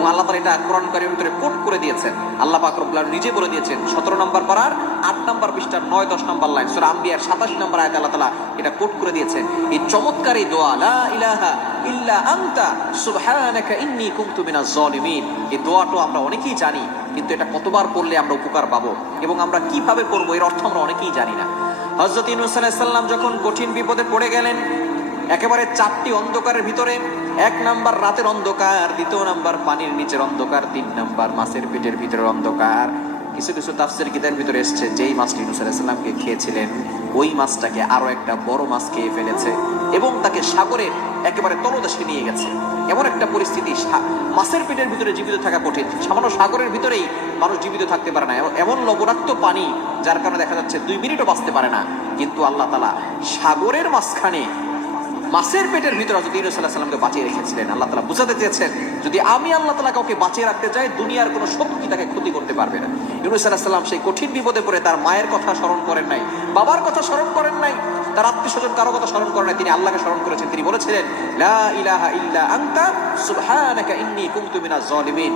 এবং আল্লাহ তাআলা এটা কোরআন কারীমের ভিতরে কোট করে দিয়েছেন। আল্লাহ পাক রব্বুল আলামিন নিজে বলে দিয়েছেন 17 নম্বর পারার 8 নম্বর পৃষ্ঠার 9-10 নম্বর লাইন সূরা আম্বিয়ার 87 নম্বর আয়াতে আল্লাহ তাআলা এটা কোট করে দিয়েছেন। এই চমৎকার এই দোয়া লা ইলাহা ইল্লা আনতা সুবহানাকা ইন্নী কুনতু মিনাজ জালিমিন, এই দোয়াটা আমরা অনেকেই জানি, কিন্তু এটা কতবার পড়লে আমরা উপকার পাবো এবং আমরা কিভাবে পড়বো এর অর্থ আমরা অনেকেই জানি না। হযরত ইউনূস আলাইহিস সালাম যখন কঠিন বিপদে পড়ে গেলেন, একেবারে 4টি অন্ধকারের ভিতরে, 1 নাম্বার রাতের অন্ধকার, 2 নাম্বার পানির নিচের অন্ধকার, 3 নাম্বার মাছের পেটের ভিতরের অন্ধকার। কিছু কিছু তাফসীর কিতাবের ভিতরে এসেছে যেই মাছটি ইউনূস আলাইহিস সালামকে খেয়েছিলেন ওই মাছটাকে আরো একটা বড় মাছ খেয়ে ফেলেছে এবং তাকে সাগরের একেবারে তলদেশে নিয়ে গেছে। এমন একটা পরিস্থিতি, মাছের পেটের ভিতরে জীবিত থাকা কঠিন, সামান্য সাগরের ভিতরেই মানুষ জীবিত থাকতে পারে না, এমন লবণাক্ত পানি যার কারণে দেখা যাচ্ছে 2 মিনিটও বাঁচতে পারে না। কিন্তু আল্লাহ তাআলা সাগরের মাঝখানে মাছের পেটের ভিতরে হযরত ইউনূস আলাইহিস সালামকে বাঁচিয়ে রেখেছিলেন। আল্লাহ তাআলা বুঝাতে চেয়েছেন যদি আমি আল্লাহ তাআলা কাউকে বাঁচিয়ে রাখতে চাই, দুনিয়ার কোনো শক্তি তাকে ক্ষতি করতে পারবে না। ইউনূস আলাইহিস সালাম সেই কঠিন বিপদে পড়ে তার মায়ের কথা স্মরণ করেন নাই, বাবার কথা স্মরণ করেন নাই, তার আত্মীয়স্বজন কারো কথা স্মরণ করেন নাই, তিনি আল্লাহকে স্মরণ করেছেন। তিনি বলেছিলেন লা ইলাহা ইল্লা আনতা সুবহানাকা ইন্নী কুনতু মিনাজ জালিমিন।